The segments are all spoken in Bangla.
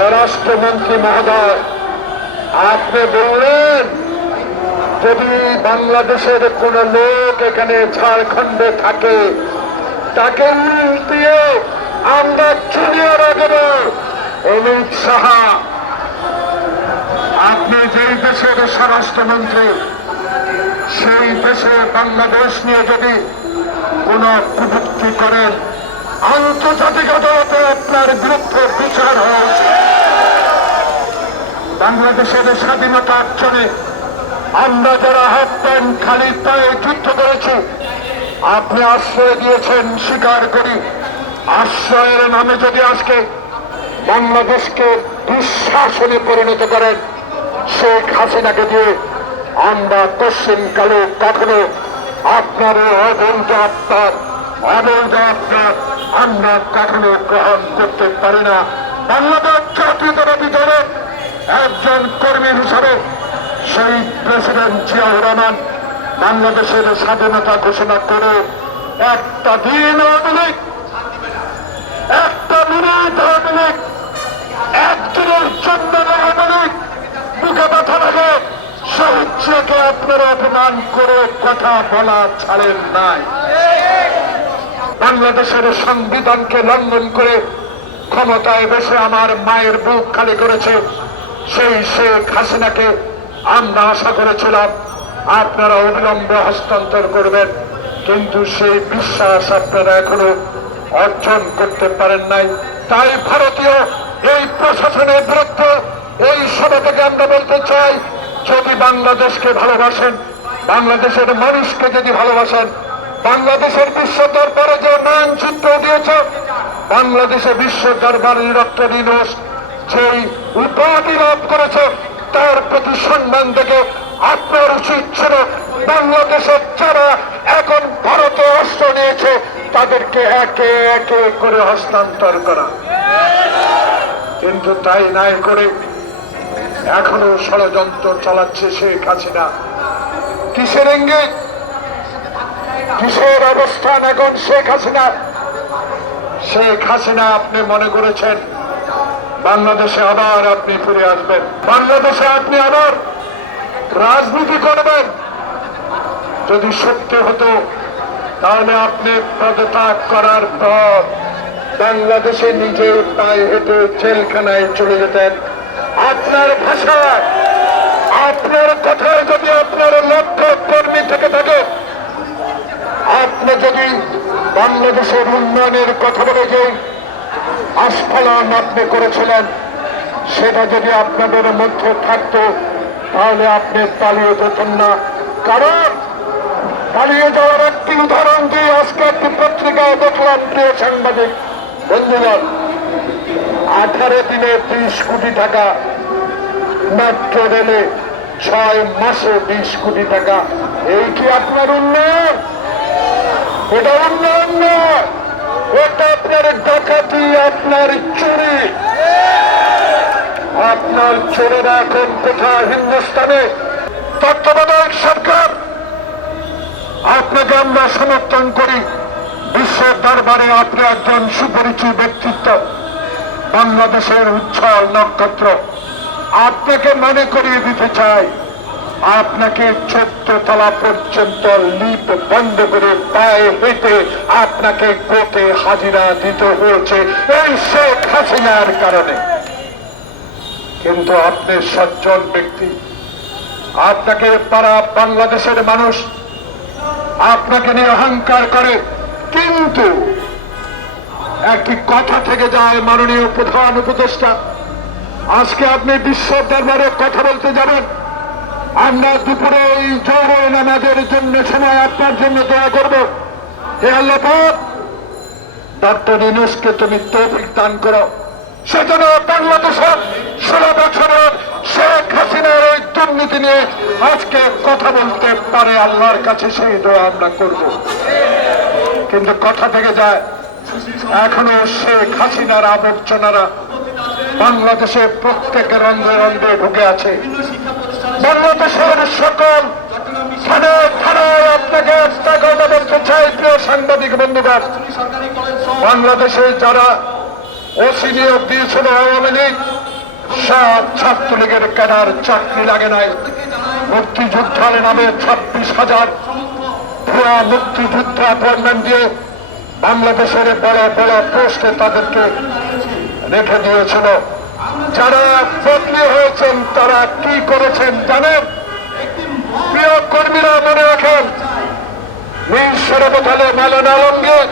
স্বরাষ্ট্রমন্ত্রী মহোদয়, আপনি বললেন যদি বাংলাদেশের কোন লোক এখানে ঝাড়খণ্ডে থাকে তাকে দিয়ে আমরা চুরিয়ে রাখব। অমিত শাহ, আপনি যেই দেশের স্বরাষ্ট্রমন্ত্রী, সেই দেশে বাংলাদেশ নিয়ে যদি কোন কটূক্তি করেন, আন্তর্জাতিক আদালতে আপনার বিরুদ্ধে বিচার হয়েছে। বাংলাদেশের স্বাধীনতা অর্জনে আমরা যারা হাত প্যান্ট খালি পায়ে যুদ্ধ করেছি, আপনি আশ্রয় দিয়েছেন, স্বীকার করি। আশ্রয়ের নামে যদি আজকে বাংলাদেশকে দুঃশাসনে পরিণত করেন, শেখ হাসিনাকে দিয়ে আমরা পশ্চিম কালে কখনো আপনার অবৈধ আপনার আমরা কখনো গ্রহণ করতে পারি না। বাংলাদেশ জাতীয়তাবাদী দলের একজন কর্মী হিসাবে সেই প্রেসিডেন্ট জিয়াউর রহমান বাংলাদেশের স্বাধীনতা ঘোষণা করে একটা দিন আধুনিক, একটা মিনিট আধুনিক, একদিনের জন্য আধুনিক বুকে ব্যথা লাগে শহীদকে আপনারা অপমান করে কথা বলা ছাড়েন নাই। বাংলাদেশের সংবিধানকে লঙ্ঘন করে ক্ষমতায় বসে আমার মায়ের বুক খালি করেছে সেই শেখ হাসিনাকে আমরা আশা করেছিলাম আপনারা অবিলম্বে হস্তান্তর করবেন, কিন্তু সেই বিশ্বাস আপনারা এখনো অর্জন করতে পারেন নাই। তাই ভারতীয় এই প্রশাসনের বিরুদ্ধে এই সভা থেকে আমরা বলতে চাই, যদি বাংলাদেশকে ভালোবাসেন, বাংলাদেশের মানুষকে যদি ভালোবাসেন, বাংলাদেশের বিশ্ব দরবারে যে মানচিত্র দিয়েছে, বাংলাদেশে বিশ্ব দরবারে ডক্টর ইউনূস যেই উপাধি লাভ করেছে তার প্রতি সম্মান থেকে আপনার উচিত ছিল বাংলাদেশের যারা এখন ভারতে অস্ত্র নিয়েছে তাদেরকে একে একে করে হস্তান্তর করা, কিন্তু তাই নাই করে এখনো ষড়যন্ত্র চালাচ্ছে শেখ হাসিনা। কিসের ইঙ্গিত, কিসের অবস্থান এখন শেখ হাসিনা? শেখ হাসিনা আপনি মনে করেছেন বাংলাদেশে আবার আপনি ফিরে আসবেন, বাংলাদেশে আপনি আবার রাজনীতি করবেন। যদি সত্যি হতো তাহলে আপনি পদত্যাগ করার পর বাংলাদেশে নিজের পায়ে হেঁটে জেলখানায় চলে যেতেন। আপনার ভাষায়, আপনার কথায় যদি আপনার লক্ষ্য কর্মী থেকে থাকে, আপনি যদি বাংলাদেশের উন্নয়নের কথা বলে যে আস্ফালন আপনি করেছিলেন, সেটা যদি আপনাদের মধ্যে থাকতো তাহলে আপনি পালিয়ে যেতেন না। কারণ পালিয়ে যাওয়ার একটি উদাহরণ দিয়ে আজকে একটি পত্রিকায় দেখলাম, প্রিয় সাংবাদিক বন্ধুগণ, 18 দিনে 30 কোটি টাকা, মেট্রো রেলে 6 মাসে 20 কোটি টাকা। এই কি আপনার উন্নয়ন? এটা উন্নয়ন নয়, এটা আপনার ডাকাতি, আপনার চুরি। আপনার চোরেরা এখন কোথায়? হিন্দুস্তানে। তত্ত্বাবধায়ক সরকার, আপনাকে আমরা সমর্থন করি। বিশ্বের দরবারে আপনি একজন সুপরিচিত ব্যক্তিত্ব, বাংলাদেশের উজ্জ্বল নক্ষত্র। আপনাকে মনে করিয়ে দিতে চাই, আপনাকে 14 তলা পর্যন্ত লিফট বন্ধ করে পায়ে হেঁটে আপনাকে কোর্টে হাজিরা দিতে হয়েছে এই শেখ হাসিনার কারণে। কিন্তু আপনি সজ্জন ব্যক্তি, আপনাকে পারা বাংলাদেশের মানুষ আপনাকে নিয়ে অহংকার করে, কিন্তু একটি কথা থেকে যায়, মাননীয় প্রধান উপদেষ্টা, আজকে আপনি বিশ্ব দরবারে কথা বলতে যাবেন, আমরা দুপুরে এই জোহর নামাজের জন্য সময় আপনার জন্য দোয়া করব। হে আল্লাহ পাক, ডক্টর ইউনূসকে তুমি তৌফিক দান করো, সেজন্য বাংলাদেশের 16 বছরের শেখ হাসিনার এই দুর্নীতি নিয়ে আজকে কথা বলতে পারে, আল্লাহর কাছে সেই দোয়া আমরা করব। কিন্তু কথা থেকে যায়, এখনো শেখ হাসিনার আবর্জনারা বাংলাদেশের প্রত্যেকের অঙ্গে অঙ্গে ঢুকে আছে। বাংলাদেশের সকল থানায় আপনাকে একটা কথা বলতে চাই, প্রিয় সাংবাদিক বন্ধুগণ, বাংলাদেশে যারা ওসি নিয়োগ দিয়েছিল আওয়ামী লীগ, ছাত্রলীগের ক্যাডার চাকরি লাগে নাই। মুক্তিযোদ্ধার নামে 26,000 ভুয়া মুক্তিযোদ্ধা অ্যাপয়েন্টমেন্ট দিয়ে বাংলাদেশের বড় বড় পোস্টে তাদেরকে রেখে দিয়েছিল। যারা বদলি হয়েছেন তারা কি করেছেন জানেন? প্রিয় কর্মীরা মনে রাখেন, মিরসরাইয়ে মালান আলমগীর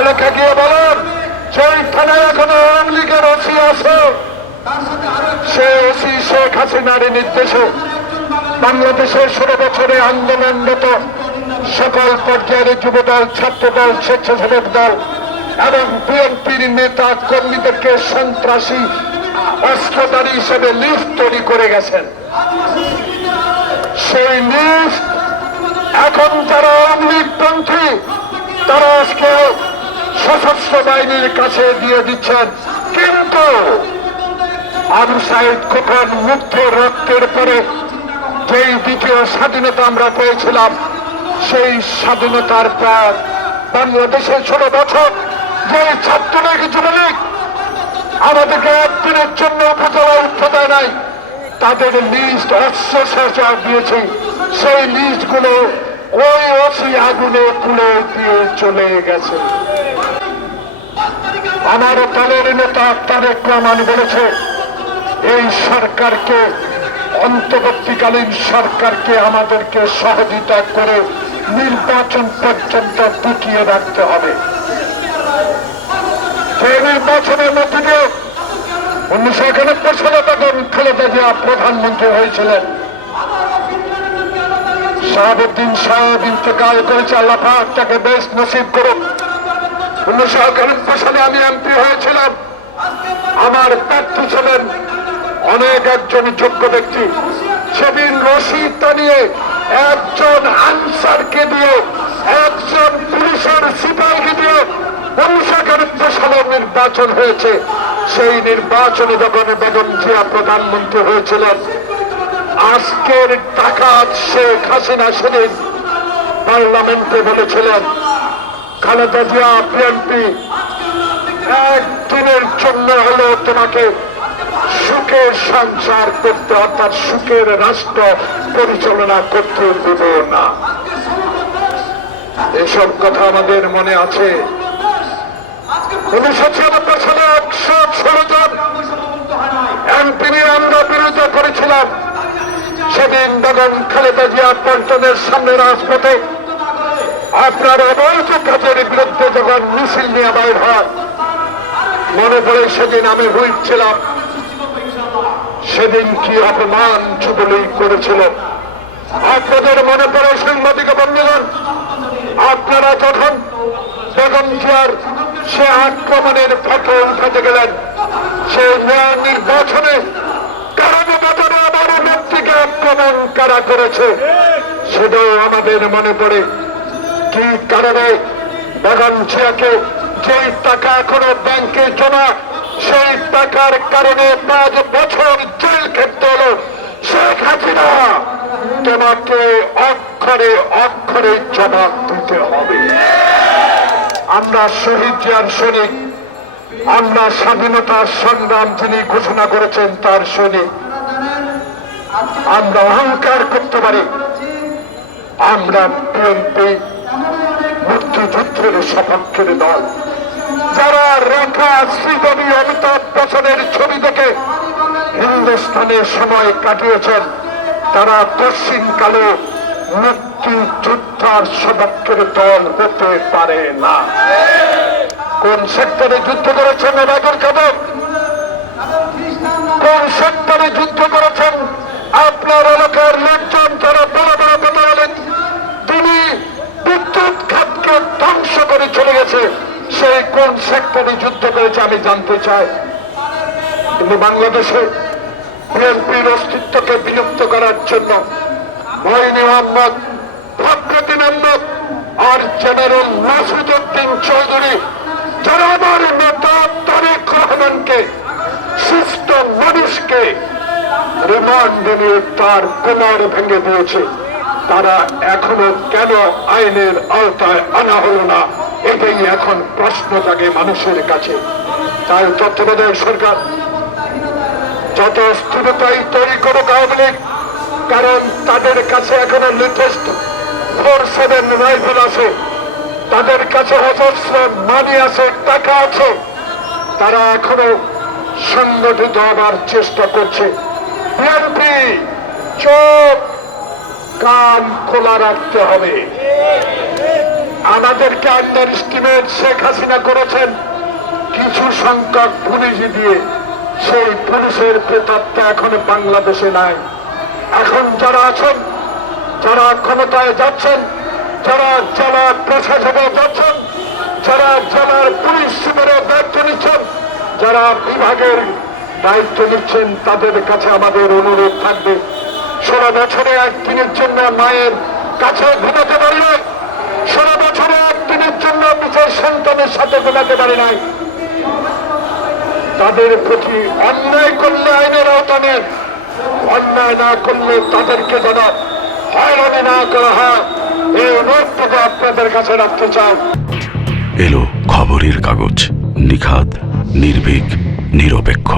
এলাকা গিয়ে বলেন, সেই থানায় এখনো আওয়ামী লীগের ওসি আছে। সে ওসি শেখ হাসিনার নির্দেশে বাংলাদেশের 16 বছরে আন্দোলনরত সকল পর্যায়ের যুবদল, ছাত্রদল, স্বেচ্ছাসেবক দল এবং বিএনপির নেতা কর্মীদেরকে সন্ত্রাসী অস্ত্রধারী হিসেবে লিস্ট তৈরি করে গেছেন। সেই লিস্ট এখন যারা আওয়ামী লীগপন্থী তারা আজকে সশস্ত্র বাহিনীর কাছে দিয়ে দিচ্ছেন। কিন্তু আবু সাইদ খোকন মুক্ত রক্তের পরে যেই দ্বিতীয় স্বাধীনতা আমরা পেয়েছিলাম, সেই স্বাধীনতার পর বাংলাদেশের 16 বছর যে ছাত্রলীগ যুবলীগ আমাদেরকে একদিনের জন্য উপজেলা উঠতে দেয় নাই, তাদের লিস্ট অস্ত্রসজ্জা দিয়েছে। সেই লিস্টগুলো ওই ওসি আগুনে তুলে দিয়ে চলে গেছে। আমার দলের নেতা তারেক রহমান বলেছে, এই সরকারকে, অন্তর্বর্তীকালীন সরকারকে আমাদেরকে সহযোগিতা করে নির্বাচন পর্যন্ত টিকিয়ে রাখতে হবে। সেই নির্বাচনের মধ্যে দিয়ে 1991 সালে তখন খালেদা জিয়া প্রধানমন্ত্রী হয়েছিলেন। শাহাবুদ্দিন সাহেব ইন্তেকাল করেছে, আল্লাহ পাক তাকে বেশ নসিব করুন। 1991 সালে আমি এমপি হয়েছিলাম। আমার প্রার্থী ছিলেন অনেক একজন যোগ্য ব্যক্তি। সেদিন রশি টানিয়ে একজন আনসারকে দিয়ে, একজন পুলিশের সিপাহীকে দিয়ে 1991 সালে নির্বাচন হয়েছে। সেই নির্বাচনে যখন বেগম জিয়া প্রধানমন্ত্রী হয়েছিলেন, আজকের ডাকাত শেখ হাসিনা সেদিন পার্লামেন্টে বলেছিলেন, খালেদা জিয়া বিএনপি একদিনের জন্য হলেও তোমাকে সুখের সংসার করতে, অর্থাৎ সুখের রাষ্ট্র পরিচালনা করতে দেব না। এসব কথা আমাদের মনে আছে। 1996 সালে 116 জন এমপি আমরা বিরোধিতা করেছিলাম। সেদিন বেগম খালেদা জিয়া পল্টনের সামনে রাজপথে আপনার অবৈধ কাজের বিরুদ্ধে যখন মিছিল নিয়ে বাইর হয়, মনে পড়ে সেদিন আমি হুইপ ছিলাম। সেদিন কি অপমান যুবলীগ করেছিল আপনাদের মনে পড়ে? সাংবাদিক বন্ধুগণ, আপনারা যখন বেগম জিয়ার সে আক্রমণের ফটো উঠাতে গেলেন, সে নির্বাচনে কারণ বাজারে আমার নেত্রীকে আক্রমণ কারা করেছে সেটাও আমাদের মনে পড়ে। কি কারণে বেগম জিয়াকে যে টাকা এখনো ব্যাংকে জমা, সেই টাকার কারণে 5 বছর জেল খেটতে হলো। শেখ হাসিনা, তোমাকে অক্ষরে অক্ষরে জবাব দিতে হবে। আমরা শহীদ জিয়ার সৈনিক, আমরা স্বাধীনতার সংগ্রাম যিনি ঘোষণা করেছেন তার সৈনিক। আমরা অহংকার করতে পারি আমরা বিএনপি মুক্তিযুদ্ধের সপক্ষের দল। যারা রেখা শ্রীদেবী অমিতাভ বচ্চনের ছবি দেখে হিন্দুস্তানের সময় কাটিয়েছেন, তারা দক্ষিণকালে মুক্তিযোদ্ধার সপক্ষের দল হতে পারে না। কোন সেক্টরে যুদ্ধ করেছেন ওবায়দুল কাদের? কোন সেক্টরে যুদ্ধ করেছেন আপনার এলাকার লোকজন? তারা বড় বড় কথা বলেন, তিনি বিদ্যুৎ খাতকে ধ্বংস করে চলে গেছে। সেই কোন সেক্টরে যুদ্ধ করেছে আমি জানতে চাই। কিন্তু বাংলাদেশে বিএনপির অস্তিত্বকে বিলুপ্ত করার জন্য মঈন আহমদ, ফখরুদ্দিন আহমদ আর জেনারেল মাসুদ উদ্দিন চৌধুরী, যারা আমার নেতা তারেক রহমানকে, সুস্থ মানুষকে রিমান্ডে নিয়ে তার কোমর ভেঙে দিয়েছে, তারা এখনো কেন আইনের আওতায় আনা হলো না? এটাই এখন প্রশ্ন জাগে মানুষের কাছে। তাই তত্ত্বাবধায়ক সরকার যত স্থিরতাই তৈরি করুক আওয়ামী লীগ, কারণ তাদের কাছে এখনো লেটেস্ট 47 রাইফেল আছে, তাদের কাছে অজস্র মানি আছে, টাকা আছে, তারা এখনো সংগঠিত হবার চেষ্টা করছে। বিএনপি চোখ কান খোলা রাখতে হবে। আমাদেরকে আন্ডার এস্টিমেট শেখ হাসিনা করেছেন কিছু সংখ্যক পুলিশ দিয়ে। সেই পুলিশের প্রতাপটা এখন বাংলাদেশে নাই। এখন যারা আছেন, যারা ক্ষমতায় যাচ্ছেন, যারা জেলা প্রশাসনে যাচ্ছেন, যারা জেলার পুলিশ সুপারের দায়িত্ব নিচ্ছেন, যারা বিভাগের দায়িত্ব নিচ্ছেন, তাদের কাছে আমাদের অনুরোধ থাকবে, 16 বছরে একদিনের জন্য মায়ের কাছে ঘুমাতে পারি নাই, 16 বছরে একদিনের জন্য নিজের সন্তানের সাথে ঘুমাতে পারি নাই। তাদের প্রতি অন্যায় করলে আইনের আওতায়, অন্যায় না করলে তাদেরকে যেন হয়রানি না করা হয়, এই অনুরোধটুকু আপনাদের কাছে রাখতে চাই। এলো খবরের কাগজ, নিখাদ, নির্ভীক, নিরপেক্ষ।